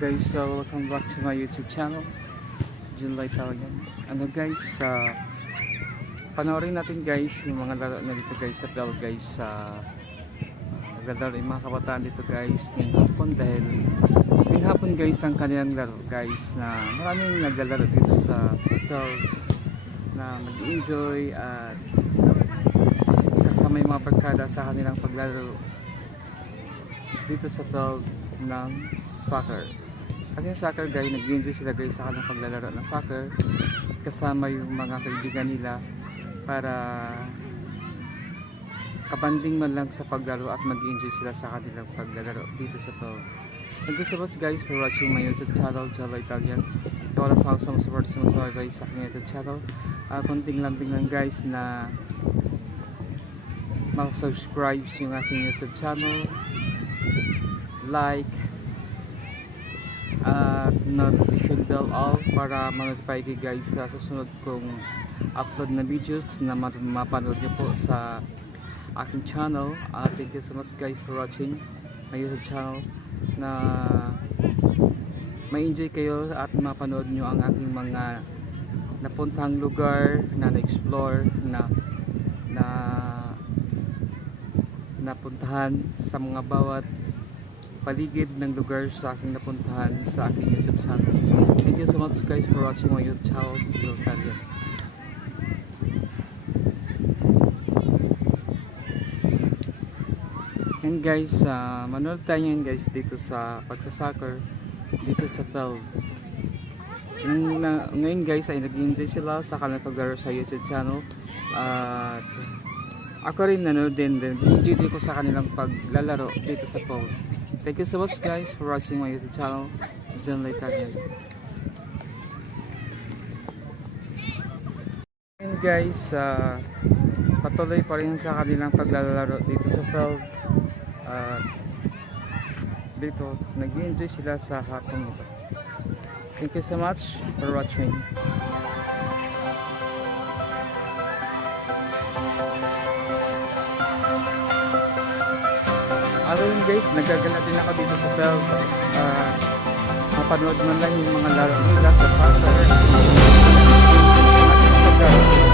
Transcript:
so welcome back to my YouTube channel Junlay Italian Ano guys, uh, panoorin natin guys yung mga laro na dito guys sa Bell guys sa uh, naglalaro yung mga kabataan dito guys ngayong hapon dahil ngayong hapon guys ang kanilang laro guys na maraming naglalaro dito sa Bell na mag-enjoy at kasama yung mga barkada sa kanilang paglalaro dito sa field ng soccer. Kasi soccer guys, nag-enjoy sila guys sa kanilang paglalaro ng soccer kasama yung mga kaibigan nila para kabanding man lang sa paglaro at mag-enjoy sila sa kanilang paglalaro dito sa field. Thank you so much guys for watching my YouTube channel, Jalo Italian. Wala sa akong support sa mga guys sa aking YouTube channel. Uh, kunting lambing lang guys na mag-subscribe yung aking YouTube channel like at notification bell all para ma-notify kayo guys sa susunod kong upload na videos na ma- mapanood nyo po sa aking channel. At thank you so much guys for watching my YouTube channel na ma-enjoy kayo at mapanood nyo ang aking mga napuntang lugar na na-explore na na napuntahan sa mga bawat paligid ng lugar sa aking napuntahan sa aking YouTube channel. Thank you so much guys for watching my YouTube channel, Bill Italian. And guys, uh, manood tayo guys dito sa pagsasoccer dito sa na, ngayon guys ay nag-enjoy sila sa kanilang paglaro sa YouTube channel. At ako rin nanood din din. Enjoy din ko sa kanilang paglalaro dito sa field. Thank you so much guys for watching my YouTube channel. John Laitanian. And guys, uh, patuloy pa rin sa kanilang paglalaro dito sa field. At dito, nag-enjoy sila sa hapon ito. Thank you so much for watching. Ako yun guys, nagagala din ako dito sa field. Uh, mapanood man lang yung mga laro nila sa soccer. Pagka-